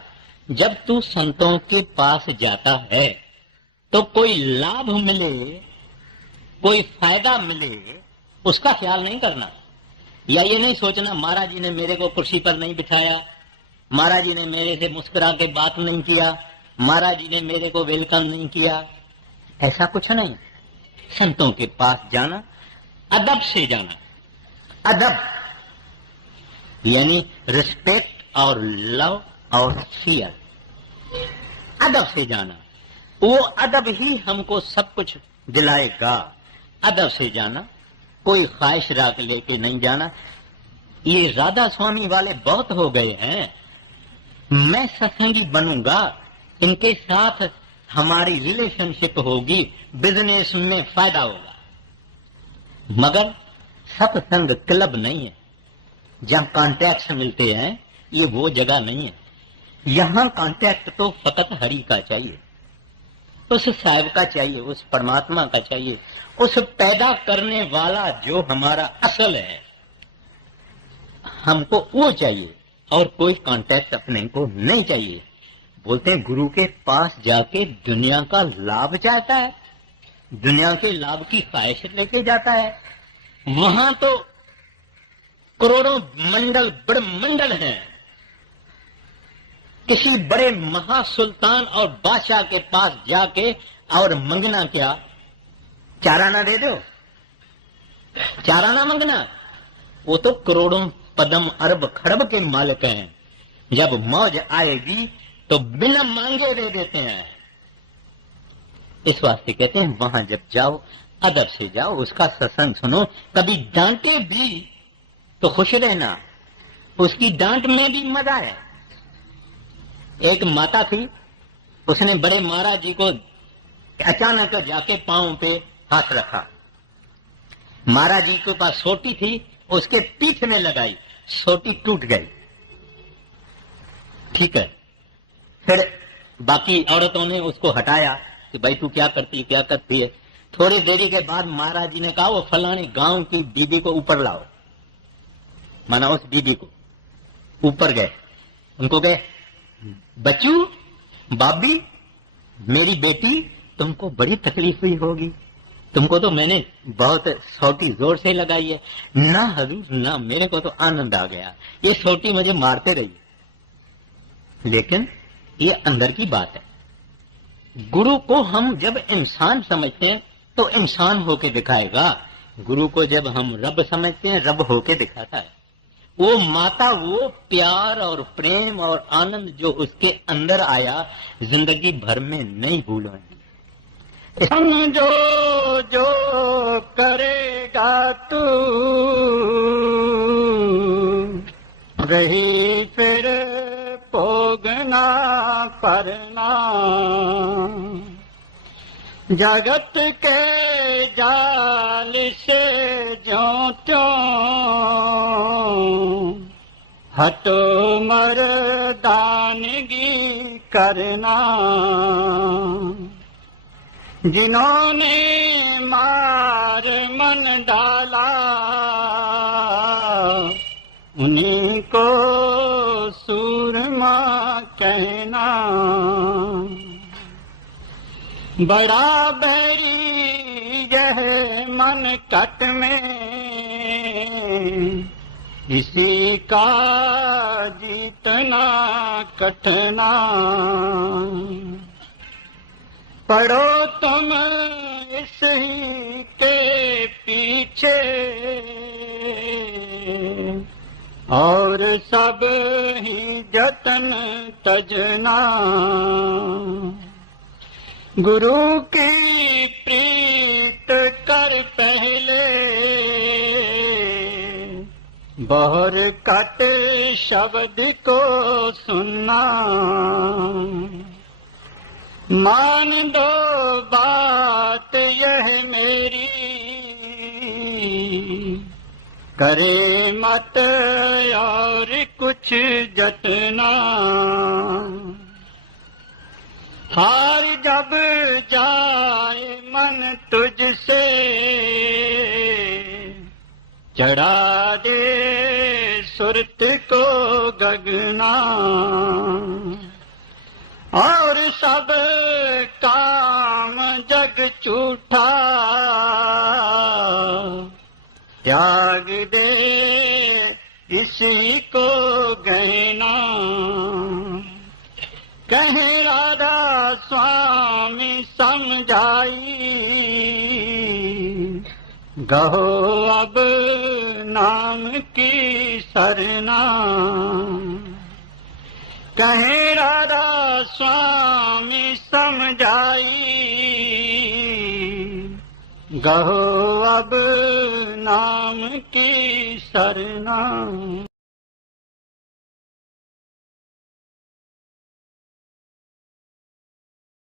जब तू संतों के पास जाता है तो कोई लाभ मिले, कोई फायदा मिले, उसका ख्याल नहीं करना। या ये नहीं सोचना महाराज जी ने मेरे को कुर्सी पर नहीं बिठाया, महाराज जी ने मेरे से मुस्कुरा के बात नहीं किया, महाराज जी ने मेरे को वेलकम नहीं किया। ऐसा कुछ नहीं। संतों के पास जाना, अदब से जाना। अदब यानी रिस्पेक्ट और लव और फियर, अदब से जाना। वो अदब ही हमको सब कुछ दिलाएगा। अदब से जाना, कोई ख्वाहिश राख लेके नहीं जाना। ये राधा स्वामी वाले बहुत हो गए हैं, मैं सत्संगी बनूंगा, इनके साथ हमारी रिलेशनशिप होगी, बिजनेस में फायदा होगा। मगर सत्संग क्लब नहीं है जहां कॉन्टैक्ट मिलते हैं, ये वो जगह नहीं है। यहां कॉन्टैक्ट तो फकत हरि का चाहिए, उस साहिब का चाहिए, उस परमात्मा का चाहिए, उस पैदा करने वाला जो हमारा असल है, हमको वो चाहिए और कोई कॉन्टैक्ट अपने को नहीं चाहिए। बोलते हैं गुरु के पास जाके दुनिया का लाभ चाहता है, दुनिया के लाभ की ख्वाहिश लेके जाता है। वहां तो करोड़ों मंडल बड़े मंडल हैं। किसी बड़े महासुल्तान और बादशाह के पास जाके और मंगना क्या, चाराना दे दो, चाराना मंगना। वो तो करोड़ों पदम अरब खरब के मालिक हैं। जब मौज आएगी तो बिना मांगे दे देते हैं। इस वास्ते कहते हैं वहां जब जाओ अदब से जाओ, उसका सत्संग सुनो। कभी डांटे भी तो खुश रहना, उसकी डांट में भी मजा है। एक माता थी, उसने बड़े महाराज जी को अचानक जाके पांव पे हाथ रखा। महाराज जी के पास सोटी थी, उसके पीठ में लगाई, सोटी टूट गई। ठीक है, फिर बाकी औरतों ने उसको हटाया कि भाई तू क्या करती है। थोड़ी देरी के बाद महाराज जी ने कहा वो फलाने गांव की बीबी को ऊपर लाओ। माना उस बीबी को ऊपर गए, उनको कहे बच्चू, बाबी, मेरी बेटी, तुमको बड़ी तकलीफ हुई होगी, तुमको तो मैंने बहुत सोटी जोर से लगाई है। ना हजूर ना, मेरे को तो आनंद आ गया, ये सोटी मुझे मारते रही। लेकिन ये अंदर की बात है। गुरु को हम जब इंसान समझते हैं तो इंसान होके दिखाएगा, गुरु को जब हम रब समझते हैं रब होके दिखाता है। वो माता, वो प्यार और प्रेम और आनंद जो उसके अंदर आया, जिंदगी भर में नहीं भूलेंगे। समझो जो करेगा तू, रही फिर भोगना परना। जगत के जाल से ज्यों त्यों हटो मर्दानगी करना। जिन्होंने मार मन डाला, उन्हीं को सूरमा कहना। बड़ा बैरी यह मन कट में, इसी का जीतना कठना। पढ़ो तुम इस ही के पीछे, और सब ही जतन तजना। गुरु की प्रीत कर पहले, बहुर कट शब्द को सुनना। मान दो बात यह मेरी, करे मत और कुछ जतना। हार जब जाए मन तुझसे, चढ़ा दे सुरत को गगना। और सब काम जग झूठा, त्याग दे इसी को गहना। कहे राधा स्वामी समझाई, गहो अब नाम की सरना। कहे राधा स्वामी समझाई, गहो अब नाम की सरना।